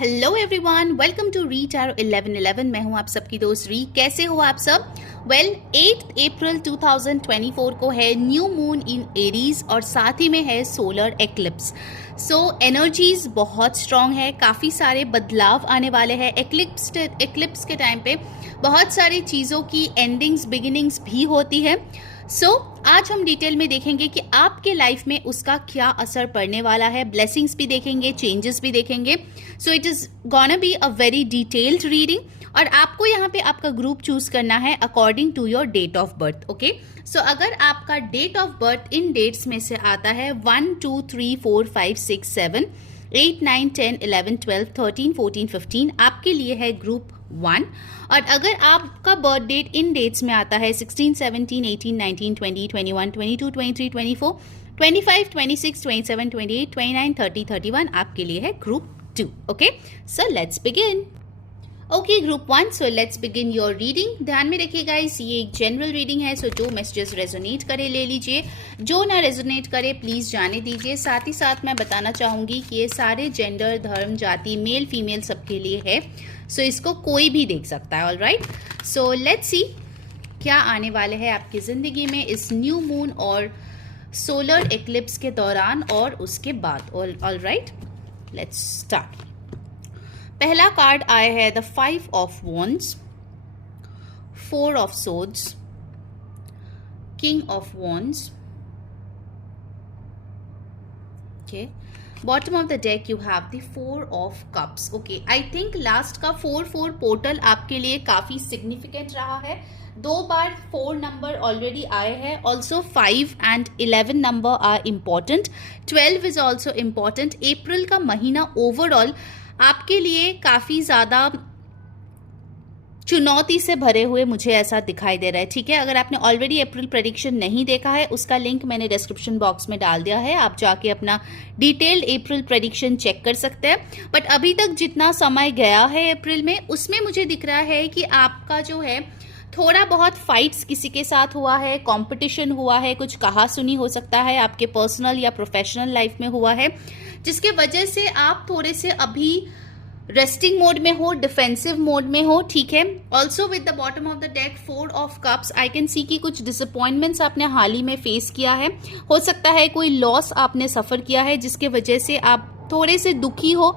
Hello everyone, welcome to re tarot 1111। मैं हूं आप सबकी दोस्त री। कैसे हो आप सब? 8 अप्रैल 2024 को है न्यू मून इन एरीज और साथ ही में है सोलर एक्लिप्स। सो एनर्जीज बहुत स्ट्रांग है, काफ़ी सारे बदलाव आने वाले हैं। एक्लिप्स के टाइम पे बहुत सारी चीज़ों की एंडिंग्स बिगिनिंग्स भी होती है। आज हम डिटेल में देखेंगे कि आपके लाइफ में उसका क्या असर पड़ने वाला है। ब्लेसिंग्स भी देखेंगे, चेंजेस भी देखेंगे। So it is gonna be a very detailed reading और आपको यहाँ पे आपका ग्रुप चूज करना है according to your date of birth. Okay, so अगर आपका डेट ऑफ बर्थ इन डेट्स में से आता है 1 2 3 4 5 6 7 8 9 10 11 12 13 14 15, आपके लिए है ग्रुप 1। और अगर आपका बर्थ डेट इन डेट्स में आता है 16 17 18 19 20 21 22 23 24 25 26 27 28 29 30 31, आपके लिए है group 2। Okay, so let's begin. Okay group 1, so let's begin your reading. ध्यान में रखिए गाइस, ये एक जनरल रीडिंग है, सो जो मैसेजेस रेजोनेट करे ले लीजिए, जो ना रेजोनेट करे प्लीज जाने दीजिए। साथ ही साथ मैं बताना चाहूंगी कि ये सारे जेंडर, धर्म, जाति, मेल फीमेल सबके लिए है। सो इसको कोई भी देख सकता है। ऑलराइट, सो लेट्स सी क्या आने वाले हैं आपकी जिंदगी में इस न्यू मून और सोलर एक्लिप्स के दौरान और उसके बाद। Alright, let's start. पहला कार्ड आया है the 5 of wands, 4 of swords, king of wands. Okay, bottom of the deck you have the 4 of cups. Okay, I think last का 4 पोर्टल आपके लिए काफी सिग्निफिकेंट रहा है। 2 बार 4 नंबर ऑलरेडी आए हैं। Also 5 and 11 number are important. 12 is also important. अप्रैल का महीना ओवरऑल आपके लिए काफी ज्यादा चुनौती से भरे हुए मुझे ऐसा दिखाई दे रहा है। ठीक है, अगर आपने ऑलरेडी अप्रैल प्रेडिक्शन नहीं देखा है, उसका लिंक मैंने डिस्क्रिप्शन बॉक्स में डाल दिया है, आप जाके अपना डिटेल्ड अप्रैल प्रेडिक्शन चेक कर सकते हैं। बट अभी तक जितना समय गया है अप्रैल में, उसमें मुझे दिख रहा है कि आपका जो है थोड़ा बहुत फाइट्स किसी के साथ हुआ है, कंपटीशन हुआ है, कुछ कहा सुनी हो सकता है, आपके पर्सनल या प्रोफेशनल लाइफ में हुआ है, जिसके वजह से आप थोड़े से अभी रेस्टिंग मोड में हो, डिफेंसिव मोड में हो। ठीक है, also with the bottom of the deck 4 of cups, I can see कि कुछ डिसअपॉइंटमेंट्स आपने हाल ही में फेस किया है। हो सकता है कोई लॉस आपने सफर किया है, जिसके वजह से आप थोड़े से दुखी हो,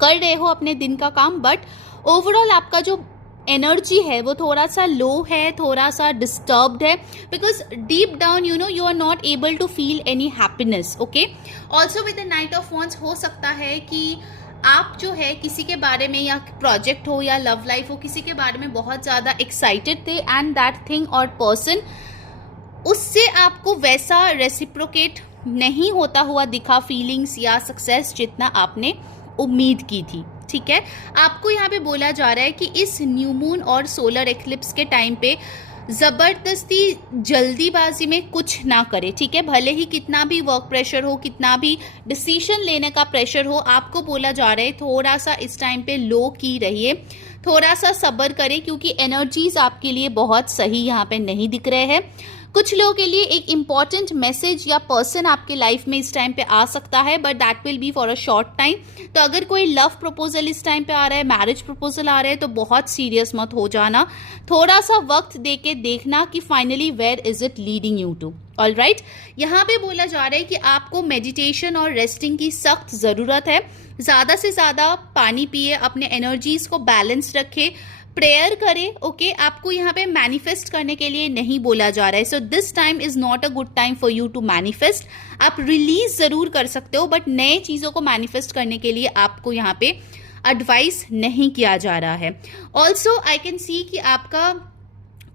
कर रहे हो अपने दिन का काम। बट ओवरऑल आपका जो एनर्जी है वो थोड़ा सा लो है, थोड़ा सा डिस्टर्ब्ड है, because deep down you are not able to feel any happiness. Okay, also with the knight of wands हो सकता है कि आप जो है किसी के बारे में, या प्रोजेक्ट हो या लव लाइफ हो, किसी के बारे में बहुत ज़्यादा एक्साइटेड थे एंड दैट थिंग और पर्सन उससे आपको वैसा रेसिप्रोकेट नहीं होता हुआ दिखा, फीलिंग्स या सक्सेस जितना आपने उम्मीद की थी। ठीक है, आपको यहाँ पे बोला जा रहा है कि इस न्यू मून और सोलर एक्लिप्स के टाइम पे जबरदस्ती जल्दीबाजी में कुछ ना करे। ठीक है, भले ही कितना भी वर्क प्रेशर हो, कितना भी डिसीजन लेने का प्रेशर हो, आपको बोला जा रहा है थोड़ा सा इस टाइम पे लो की रहिए, थोड़ा सा सब्र करें, क्योंकि एनर्जीज आपके लिए बहुत सही यहाँ पे नहीं दिख रहे हैं। कुछ लोगों के लिए एक इंपॉर्टेंट मैसेज या पर्सन आपके लाइफ में इस टाइम पे आ सकता है, but that will be for a short time. तो अगर कोई लव प्रपोजल इस टाइम पे आ रहा है, मैरिज प्रपोजल आ रहा है, तो बहुत सीरियस मत हो जाना, थोड़ा सा वक्त दे के देखना कि finally where is it leading you to. Alright, यहाँ पे बोला जा रहा है कि आपको मेडिटेशन और रेस्टिंग की सख्त जरूरत है। ज्यादा से ज्यादा पानी पिए, अपने एनर्जीज को बैलेंस रखे, प्रेयर करें। ओके, आपको यहाँ पे मैनिफेस्ट करने के लिए नहीं बोला जा रहा है। So this time is not a good time for you to manifest. आप रिलीज जरूर कर सकते हो, बट नए चीजों को मैनिफेस्ट करने के लिए आपको यहाँ पे एडवाइस नहीं किया जा रहा है। ऑल्सो आई कैन सी कि आपका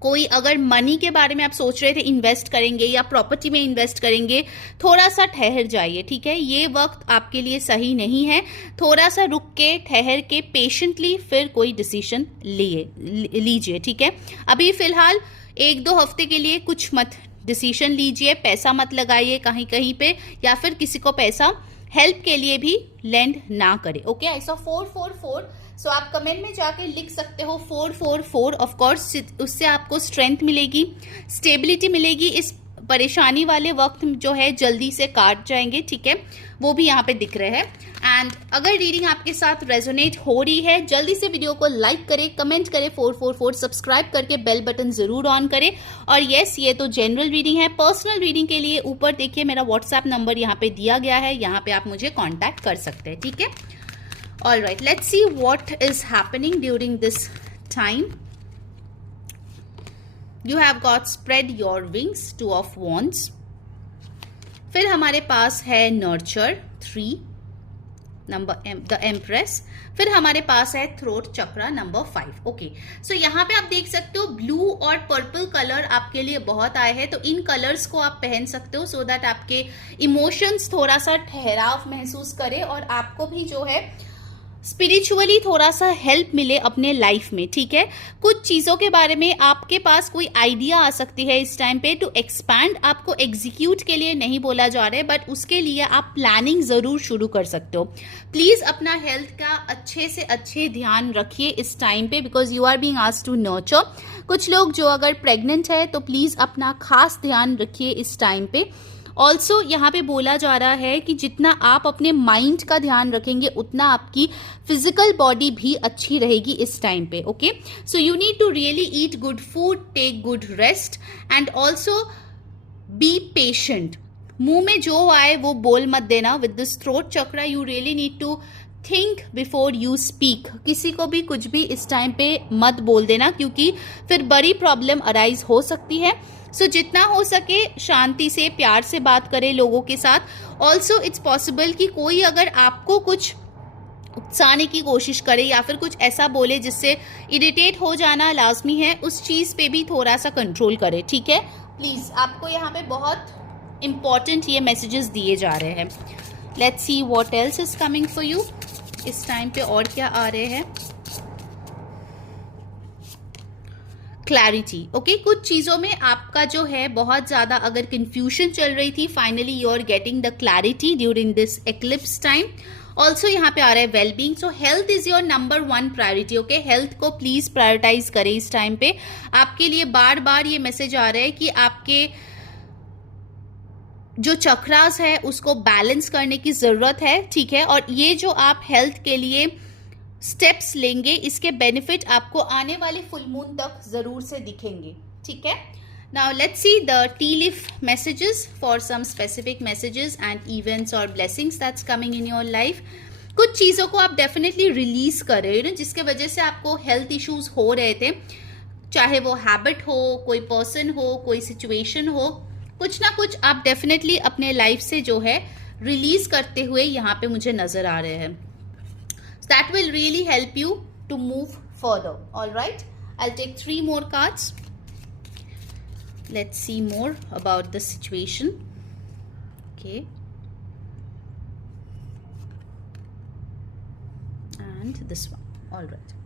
कोई अगर मनी के बारे में आप सोच रहे थे इन्वेस्ट करेंगे या प्रॉपर्टी में इन्वेस्ट करेंगे, थोड़ा सा ठहर जाइए। ठीक है, ये वक्त आपके लिए सही नहीं है। थोड़ा सा रुक के, ठहर के, पेशेंटली फिर कोई डिसीजन लीजिए। ठीक है, अभी फिलहाल 1-2 हफ्ते के लिए कुछ मत डिसीजन लीजिए, पैसा मत लगाइए कहीं कहीं पे, या फिर किसी को पैसा हेल्प के लिए भी लेंड ना करें। ओके, ऐसा 4-4-4। सो आप कमेंट में जाके लिख सकते हो 4-4-4। ऑफ कोर्स उससे आपको स्ट्रेंथ मिलेगी, स्टेबिलिटी मिलेगी। इस परेशानी वाले वक्त जो है जल्दी से काट जाएंगे, ठीक है, वो भी यहाँ पे दिख रहे हैं। एंड अगर रीडिंग आपके साथ रेजोनेट हो रही है, जल्दी से वीडियो को लाइक करें, कमेंट करें 444, सब्सक्राइब करके बेल बटन जरूर ऑन करें। और यस, ये तो जनरल रीडिंग है। पर्सनल रीडिंग के लिए ऊपर देखिए मेरा व्हाट्सएप नंबर यहाँ पे दिया गया है, यहाँ पे आप मुझे कॉन्टैक्ट कर सकते हैं, ठीक है। Alright, let's see what is happening during this time. You have got spread your wings, 2 of wands. फिर हमारे पास है nurture 3, नंबर द एम्प्रेस। फिर हमारे पास है थ्रोट चक्रा नंबर 5। ओके, सो यहाँ पे आप देख सकते हो ब्लू और पर्पल कलर आपके लिए बहुत आए हैं, तो इन कलर्स को आप पहन सकते हो सो दैट आपके इमोशंस थोड़ा सा ठहराव महसूस करें और आपको भी जो है स्पिरिचुअली थोड़ा सा हेल्प मिले अपने लाइफ में, ठीक है। कुछ चीजों के बारे में आपके पास कोई आइडिया आ सकती है इस टाइम पे टू एक्सपैंड। आपको एग्जीक्यूट के लिए नहीं बोला जा रहा है, बट उसके लिए आप प्लानिंग जरूर शुरू कर सकते हो। प्लीज अपना हेल्थ का अच्छे से अच्छे ध्यान रखिए इस टाइम पे, because you are being asked to nurture. कुछ लोग जो अगर प्रेग्नेंट है तो प्लीज अपना खास ध्यान रखिए इस टाइम पे। ऑल्सो यहाँ पे बोला जा रहा है कि जितना आप अपने माइंड का ध्यान रखेंगे उतना आपकी फिजिकल बॉडी भी अच्छी रहेगी इस टाइम पे। Okay, so you need to really eat good food, take good rest and also be patient. मुंह में जो आए वो बोल मत देना। With this throat chakra you really need to think before you speak. किसी को भी कुछ भी इस टाइम पे मत बोल देना, क्योंकि फिर बड़ी प्रॉब्लम अराइज हो सकती है। सो जितना हो सके शांति से प्यार से बात करें लोगों के साथ। ऑल्सो इट्स पॉसिबल कि कोई अगर आपको कुछ उकसाने की कोशिश करे या फिर कुछ ऐसा बोले जिससे इरिटेट हो जाना लाजमी है, उस चीज पे भी थोड़ा सा कंट्रोल करे, ठीक है। प्लीज, आपको यहाँ पे बहुत इंपॉर्टेंट ये मैसेजेस दिए जा रहे हैं। Let's see what else is coming for you इस टाइम पे, और क्या आ रहे हैं। क्लैरिटी, ओके, कुछ चीजों में आपका जो है बहुत ज्यादा अगर कंफ्यूजन चल रही थी, finally you are getting the clarity during this eclipse time. Also यहाँ पे आ रहा है wellbeing. So health is your number 1 priority. Okay, health को प्लीज प्रायोरिटाइज करें इस टाइम पे। आपके लिए बार बार ये मैसेज आ रहा है कि आपके जो चक्रास है उसको बैलेंस करने की जरूरत है, ठीक है। और ये जो आप हेल्थ के लिए स्टेप्स लेंगे, इसके बेनिफिट आपको आने वाले फुल मून तक जरूर से दिखेंगे, ठीक है। Now let's see the tea leaf messages for some specific messages and events और blessings that's coming in your life. कुछ चीजों को आप डेफिनेटली रिलीज कर रहे हो जिसके वजह से आपको हेल्थ इश्यूज हो रहे थे, चाहे वो हैबिट हो, कोई पर्सन हो, कोई सिचुएशन हो, कुछ ना कुछ आप डेफिनेटली अपने लाइफ से जो है रिलीज करते हुए यहाँ पे मुझे नजर आ रहे हैं। That will really help you to move further. All right, I'll take 3 more cards. Let's see more about the situation. Okay, and this one. All right,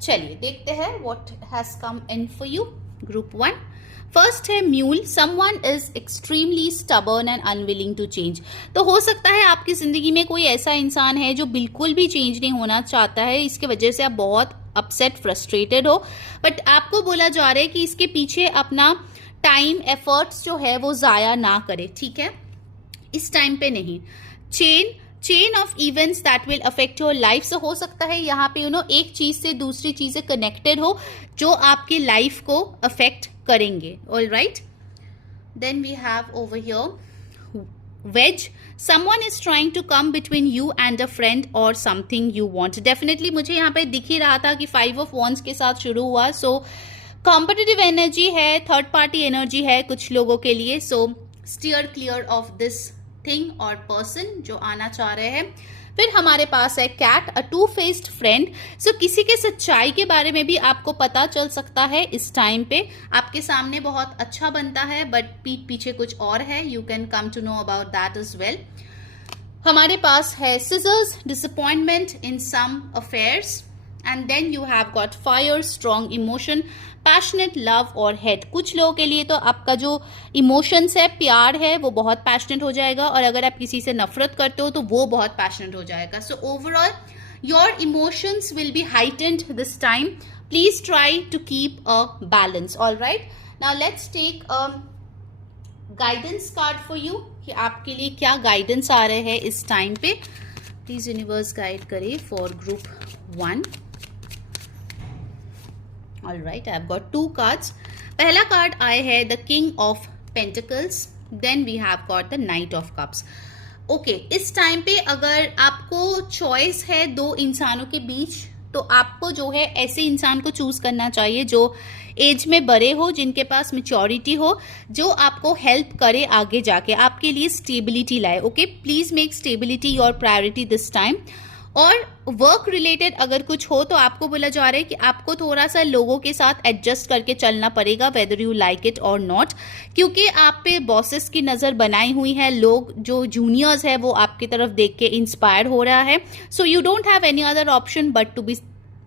चलिए देखते हैं what has come in for you. Group 1. First है mule. Someone is extremely stubborn and unwilling to change. तो हो सकता है आपकी जिंदगी में कोई ऐसा इंसान है जो बिल्कुल भी चेंज नहीं होना चाहता है, इसके वजह से आप बहुत अपसेट, फ्रस्ट्रेटेड हो, बट आपको बोला जा रहा है कि इसके पीछे अपना टाइम, एफर्ट्स जो है वो जाया ना करे, ठीक है, इस टाइम पे नहीं। Chain of events that will affect your life. से हो सकता है यहाँ पे एक चीज से दूसरी चीजें कनेक्टेड हो जो आपकी लाइफ को अफेक्ट करेंगे। All right, then we have over here wedge. Someone is trying to come between you and a friend or something you want. Definitely मुझे यहाँ पे दिख ही रहा था कि 5 of wands के साथ शुरू हुआ, so कॉम्पिटिटिव एनर्जी है, थर्ड पार्टी एनर्जी है कुछ लोगों के लिए। So steer clear of this thing और पर्सन जो आना चाह रहे हैं। फिर हमारे पास है cat, a two faced friend. So किसी के सच्चाई के बारे में भी आपको पता चल सकता है इस टाइम पे। आपके सामने बहुत अच्छा बनता है बट पीठ पीछे कुछ और है। You can come to know about that as well. हमारे पास है scissors, disappointment in some affairs, and then you have got fire, strong emotion, passionate love और हेड। कुछ लोगों के लिए तो आपका जो इमोशंस है, प्यार है, वो बहुत पैशनेट हो जाएगा, और अगर आप किसी से नफरत करते हो तो वो बहुत पैशनेट हो जाएगा। So overall your emotions will be heightened this time. Please try to keep a balance. All right, now let's take guidance card for you, कि आपके लिए क्या गाइडेंस आ रहे हैं इस टाइम पे। प्लीज यूनिवर्स गाइड करे for group 1। Alright, I have got 2 cards. पहला कार्ड आए है the king of pentacles, then we have got the knight of cups. Okay, इस टाइम पे अगर आपको चॉइस है 2 इंसानों के बीच, तो आपको जो है ऐसे इंसान को चूज करना चाहिए जो एज में बड़े हो, जिनके पास मेच्योरिटी हो, जो आपको हेल्प करे आगे जाके, आपके लिए स्टेबिलिटी लाए। Okay, please make stability your priority this time. और वर्क रिलेटेड अगर कुछ हो तो आपको बोला जा रहा है कि आपको थोड़ा सा लोगों के साथ एडजस्ट करके चलना पड़ेगा, वेदर यू लाइक इट और नॉट, क्योंकि आप पे बॉसेस की नज़र बनाई हुई है। लोग जो जूनियर्स है वो आपकी तरफ देख के इंस्पायर हो रहा है। So you don't have any other option but to be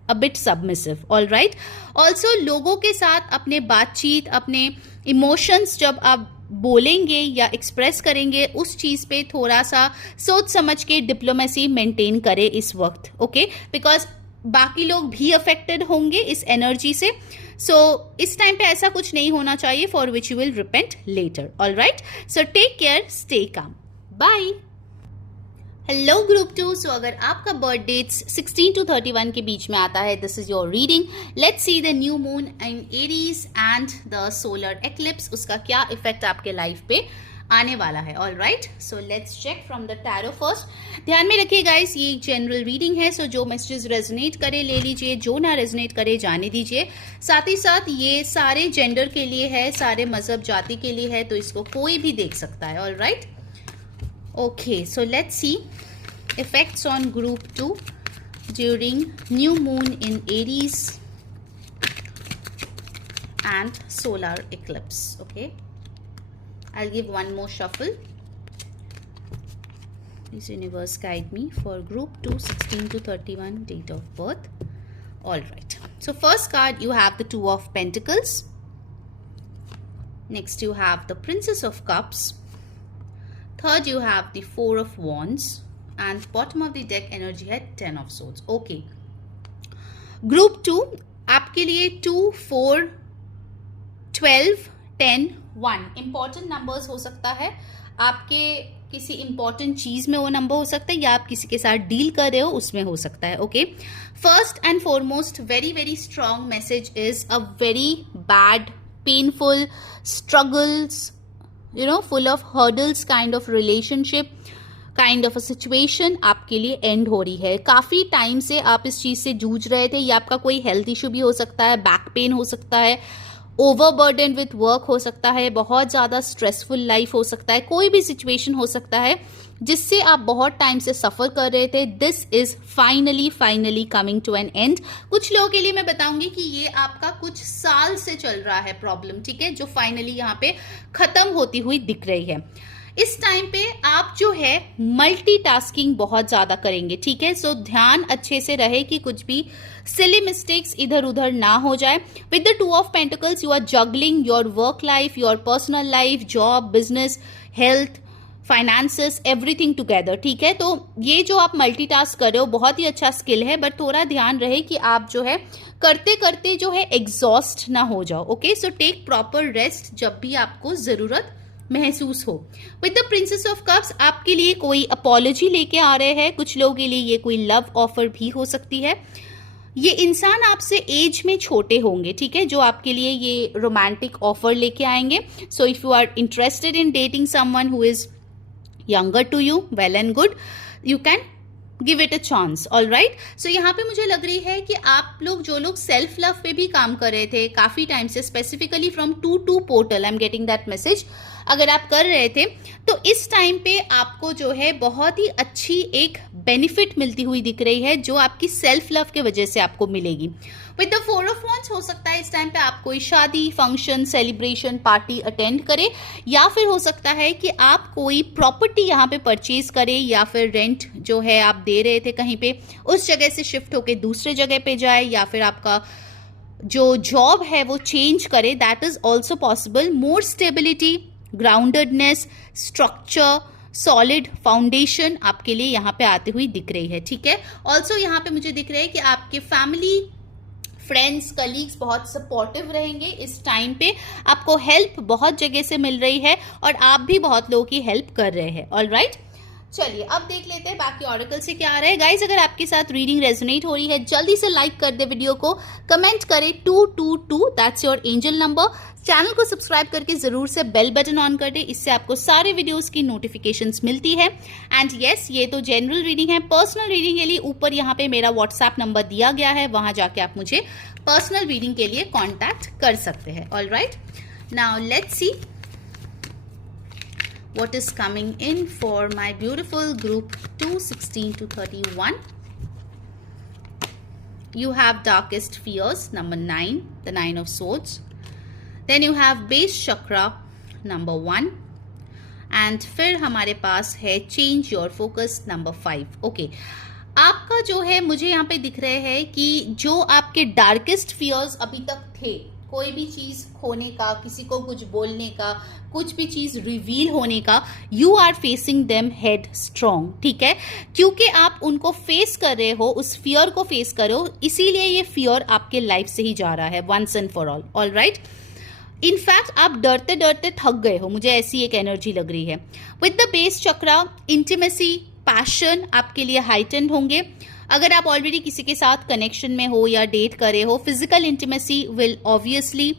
a bit submissive. All right, also लोगों के साथ अपने बातचीत, अपने इमोशंस जब आप बोलेंगे या एक्सप्रेस करेंगे, उस चीज पे थोड़ा सा सोच समझ के डिप्लोमेसी मेंटेन करें इस वक्त। ओके, बिकॉज बाकी लोग भी अफेक्टेड होंगे इस एनर्जी से। सो इस टाइम पे ऐसा कुछ नहीं होना चाहिए for which you will repent later. All right, so take care, stay calm, bye. Hello group 2। सो अगर आपका बर्थ डेट्स 16 to 31 के बीच में आता है, this is your reading. Let's see the new moon in Aries and the solar eclipse, उसका क्या effect आपके लाइफ पे आने वाला है। All right, so let's check from the tarot first. ध्यान में रखिए गाइस, ये एक जनरल रीडिंग है, सो जो मैसेजेस रेजोनेट करे ले लीजिए, जो ना रेजोनेट करे जाने दीजिए। साथ ही साथ ये सारे जेंडर के लिए है, सारे मजहब जाति के लिए है, तो इसको कोई भी देख सकता है। All right, okay, so let's see effects on group 2 during new moon in Aries and solar eclipse. Okay, I'll give one more shuffle. Please universe guide me for group 2 16 to 31 date of birth. All right, so first card you have the 2 of Pentacles, next you have the Princess of Cups, third you have the 4 of Wands, and bottom of the deck energy है 10 of Swords. Okay, group 2 आपके लिए 2, 4, 12, 10, 1 important numbers हो सकता है। आपके किसी important चीज में वो नंबर हो सकता है, या आप किसी के साथ डील कर रहे हो उसमें हो सकता है। Okay, first and foremost very very strong message is a very bad painful struggles, you know, full of hurdles kind of relationship, kind of a situation आपके लिए एंड हो रही है। काफी टाइम से आप इस चीज से जूझ रहे थे, या आपका कोई हेल्थ इशू भी हो सकता है, बैक पेन हो सकता है, ओवरबर्डन विथ वर्क हो सकता है, बहुत ज्यादा स्ट्रेसफुल लाइफ हो सकता है, कोई भी सिचुएशन हो सकता है जिससे आप बहुत टाइम से सफर कर रहे थे। This is finally coming to an end. कुछ लोगों के लिए मैं बताऊंगी कि ये आपका कुछ साल से चल रहा है प्रॉब्लम, ठीक है, जो फाइनली यहाँ पे खत्म होती हुई दिख रही है। इस टाइम पे आप जो है मल्टीटास्किंग बहुत ज्यादा करेंगे, ठीक है। सो ध्यान अच्छे से रहे कि कुछ भी सिली मिस्टेक्स इधर उधर ना हो जाए। With the 2 of pentacles you are juggling your work life, your personal life, job, business, health, finances, everything together, ठीक है। तो ये जो आप मल्टीटास्क कर रहे हो बहुत ही अच्छा स्किल है, बट थोड़ा ध्यान रहे कि आप जो है करते करते जो है एग्जॉस्ट ना हो जाओ। Okay, so take proper rest जब भी आपको जरूरत महसूस हो। With the princess of cups आपके लिए कोई अपॉलॉजी लेके आ रहे हैं, कुछ लोगों के लिए ये कोई लव ऑफर भी हो सकती है। ये इंसान आपसे एज में छोटे होंगे, ठीक है, जो आपके लिए ये रोमांटिक ऑफर लेके आएंगे। So if you are interested in dating someone who is younger to you, well and good, you can give it a chance. all right, so यहाँ पे मुझे लग रही है कि आप लोग जो लोग सेल्फ लव पे भी काम कर रहे थे काफी टाइम से, specifically from 2 portal, I am getting that message, अगर आप कर रहे थे तो इस टाइम पे आपको जो है बहुत ही अच्छी एक बेनिफिट मिलती हुई दिख रही है, जो आपकी सेल्फ लव के वजह से आपको मिलेगी। विद द 4 ऑफ वांड्स हो सकता है इस टाइम पे आप कोई शादी, फंक्शन, सेलिब्रेशन, पार्टी अटेंड करें, या फिर हो सकता है कि आप कोई प्रॉपर्टी यहाँ पे परचेज करें, या फिर रेंट जो है आप दे रहे थे कहीं पे, उस जगह से शिफ्ट होके दूसरे जगह पे जाए, या फिर आपका जो जॉब है वो चेंज करे, that is also possible. More stability, groundedness, structure, solid foundation आपके लिए यहाँ पे आती हुई दिख रही है, ठीक है। ऑल्सो यहाँ पे मुझे दिख रहा है कि आपके फ्रेंड्स, कलीग्स बहुत सपोर्टिव रहेंगे इस टाइम पे। आपको हेल्प बहुत जगह से मिल रही है और आप भी बहुत लोगों की हेल्प कर रहे हैं। ऑलराइट, चलिए अब देख लेते हैं बाकी ऑरेकल से क्या आ रहा है। गाइज, अगर आपके साथ रीडिंग रेजोनेट हो रही है, जल्दी से लाइक कर दे वीडियो को, कमेंट करें 222, that's your angel number. Channel को सब्सक्राइब करके जरूर से बेल बटन ऑन कर दे, इससे आपको सारे वीडियोस की नोटिफिकेशंस मिलती है। एंड यस, ये तो जनरल रीडिंग है। पर्सनल रीडिंग के लिए ऊपर यहाँ पे मेरा व्हाट्सएप नंबर दिया गया है, वहां जाके आप मुझे पर्सनल रीडिंग के लिए कॉन्टैक्ट कर सकते हैं। Alright, now let's C what is coming in for my beautiful group 216 to 31. You have darkest fears, number 9, the 9 of swords. Then you have base chakra, number 1. And फिर हमारे पास है change your focus, number 5. Okay, आपका जो है मुझे यहाँ पे दिख रहे हैं कि जो आपके डार्केस्ट फियर्स अभी तक थे, कोई भी चीज खोने का, किसी को कुछ बोलने का, कुछ भी चीज रिवील होने का, you are facing them head strong, ठीक है, क्योंकि आप उनको फेस कर रहे हो, उस फियर को फेस कर रहे हो, इसीलिए ये फियर आपके लाइफ से ही जा रहा है once and for all. Alright, in fact आप डरते डरते थक गए हो, मुझे ऐसी एक एनर्जी लग रही है। With the base chakra, intimacy, passion आपके लिए हाइटेंड होंगे। अगर आप ऑलरेडी किसी के साथ कनेक्शन में हो या डेट करे हो, physical intimacy will obviously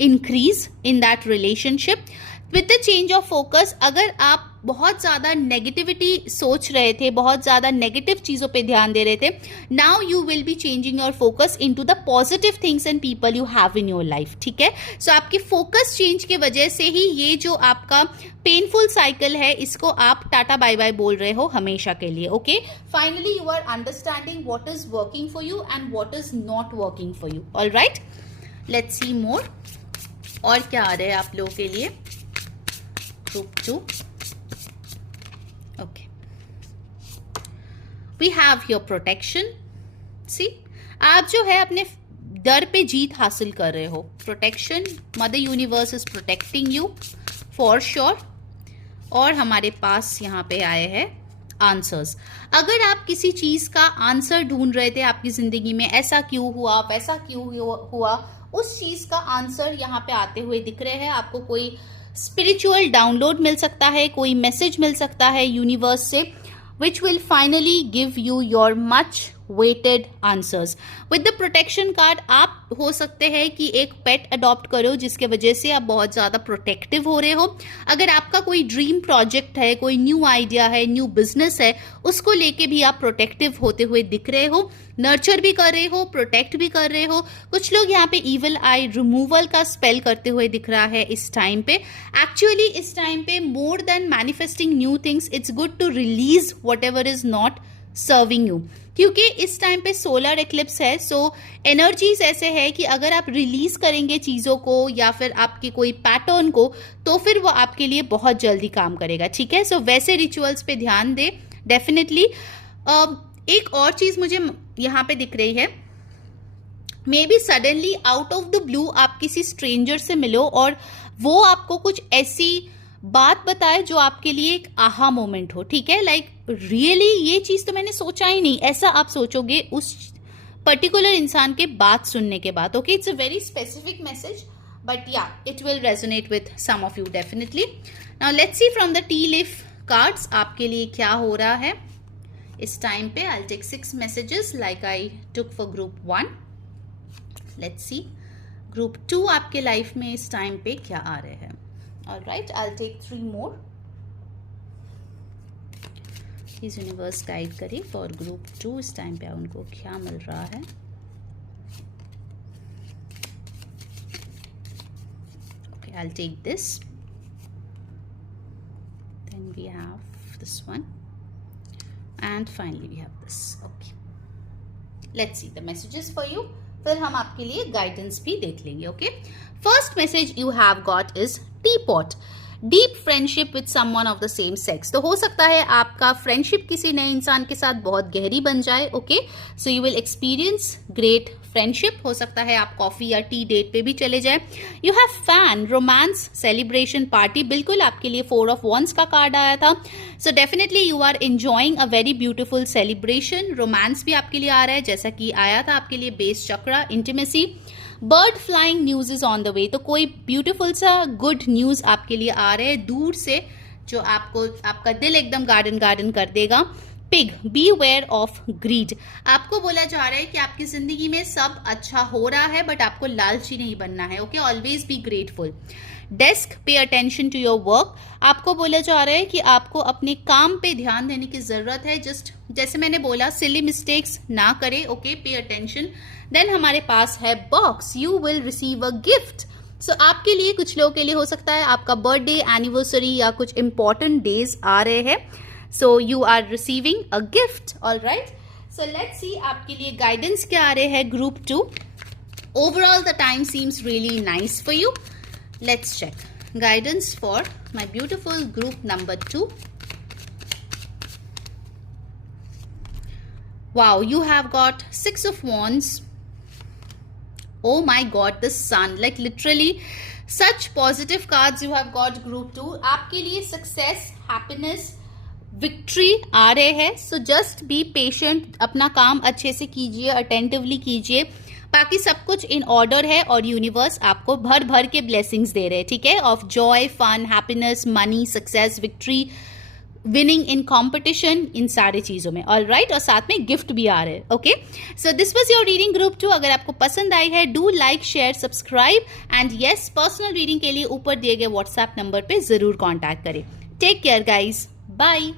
increase in that relationship. With the change of focus, अगर आप बहुत ज्यादा नेगेटिविटी सोच रहे थे, बहुत ज्यादा नेगेटिव चीजों पे ध्यान दे रहे थे, now you will be changing your focus into the positive things and people you have in your life, ठीक है। सो आपकी फोकस चेंज की वजह से ही ये जो आपका पेनफुल साइकिल है, इसको आप टाटा बाय बाय बोल रहे हो हमेशा के लिए। Okay, finally you are understanding what is working for you and what is not working for you. Alright, let's see more, और क्या आ रहा है आप लोगों के लिए। Group 2, okay, we have your protection. See, आप जो है अपने डर पे जीत हासिल कर रहे हो। Protection, mother universe is protecting you for sure. और हमारे पास यहाँ पे आए हैं आंसर्स। अगर आप किसी चीज का आंसर ढूंढ रहे थे आपकी जिंदगी में, ऐसा क्यों हुआ, वैसा क्यों हुआ, उस चीज का आंसर यहाँ पे आते हुए दिख रहे हैं। आपको कोई स्पिरिचुअल डाउनलोड मिल सकता है, कोई मैसेज मिल सकता है यूनिवर्स से, which will finally give you your much weighted answers. With the protection card आप हो सकते हैं कि एक पेट अडॉप्ट करो जिसके वजह से आप बहुत ज्यादा प्रोटेक्टिव हो रहे हो। अगर आपका कोई ड्रीम प्रोजेक्ट है, कोई न्यू आइडिया है, न्यू बिजनेस है, उसको लेके भी आप प्रोटेक्टिव होते हुए दिख रहे हो, नर्चर भी कर रहे हो, प्रोटेक्ट भी कर रहे हो। कुछ लोग यहाँ पे इविल आई रिमूवल का स्पेल करते हुए दिख रहा है इस टाइम पे। एक्चुअली इस टाइम पे more than manifesting new things, it's good to release whatever is not serving you, क्योंकि इस टाइम पे सोलर एक्लिप्स है। सो एनर्जीज ऐसे है कि अगर आप रिलीज करेंगे चीजों को या फिर आपके कोई पैटर्न को, तो फिर वो आपके लिए बहुत जल्दी काम करेगा, ठीक है। सो वैसे रिचुअल्स पे ध्यान दे डेफिनेटली। एक और चीज मुझे यहाँ पे दिख रही है, may be suddenly out of the blue आप किसी स्ट्रेंजर से मिलो और वो आपको कुछ ऐसी बात बताए जो आपके लिए एक आहा मोमेंट हो, ठीक है। लाइक रियली ये चीज तो मैंने सोचा ही नहीं, ऐसा आप सोचोगे उस पर्टिकुलर इंसान के बात सुनने के बाद। Okay, it's a very specific message but yeah it will resonate with some of you definitely. Now let's see from the tea leaf cards आपके लिए क्या हो रहा है इस टाइम पे। I will take 6 messages like I took for group 1। Let's see group 2 आपके life में इस टाइम पे क्या आ रहे हैं। Alright, I'll take 3 more. Please universe guide करिए फॉर ग्रुप 2 इस टाइम पे उनको क्या मिल रहा है। Okay, I'll take this. Then we have this one. And finally we have this. Okay. Let's see the messages for you. फिर हम आपके लिए गाइडेंस भी देख लेंगे। Okay, first message you have got is teapot, deep friendship with someone of the same sex. तो हो सकता है आपका फ्रेंडशिप किसी नए इंसान के साथ बहुत गहरी बन जाए। Okay, so you will experience great friendship, हो सकता है आप कॉफी या टी डेट पे भी चले जाए। You have fan, romance, celebration, party, बिल्कुल आपके लिए 4 ऑफ wands का कार्ड आया था। So definitely you are enjoying a very beautiful celebration. Romance भी आपके लिए आ रहा है, जैसा कि आया था आपके लिए base chakra, intimacy. Bird flying, news is on the way, तो कोई ब्यूटीफुल सा गुड न्यूज आपके लिए आ रहे हैं दूर से, जो आपको आपका दिल एकदम गार्डन गार्डन कर देगा। Pig, beware of greed, आपको बोला जा रहा है कि आपकी जिंदगी में सब अच्छा हो रहा है बट आपको लालची नहीं बनना है। Okay, always be grateful. Desk, pay attention to your work, आपको बोला जा रहा है कि आपको अपने काम पे ध्यान देने की जरूरत है। जस्ट जैसे मैंने बोला, सिली मिस्टेक्स ना करें। Okay, pay attention. देन हमारे पास है box, you will receive a gift. So आपके लिए, कुछ लोगों के लिए हो सकता है आपका बर्थडे, एनिवर्सरी या कुछ इंपॉर्टेंट डेज आ रहे हैं। So you are receiving a gift, all right? So let's see आपके लिए guidance क्या आ रहे हैं group 2. Overall the time seems really nice for you. Let's check guidance for my beautiful group number 2. Wow, you have got 6 of wands. Oh my god, the sun, like literally such positive cards you have got group 2. आपके लिए success, happiness, victory आ रहे हैं। So just be patient, अपना काम अच्छे से कीजिए, attentively कीजिए, बाकी सब कुछ इन ऑर्डर है और यूनिवर्स आपको भर भर के ब्लेसिंग्स दे रहे हैं, ठीक है, of joy, fun, happiness, money, success, victory, winning in competition, इन सारी चीजों में, ऑल राइट। और साथ में गिफ्ट भी आ रहे हैं। Okay, so this was your reading group 2। अगर आपको पसंद आई है, do like, share, subscribe and yes, personal reading के लिए ऊपर दिए गए व्हाट्सएप नंबर पे जरूर कॉन्टैक्ट करें। Take care guys, bye.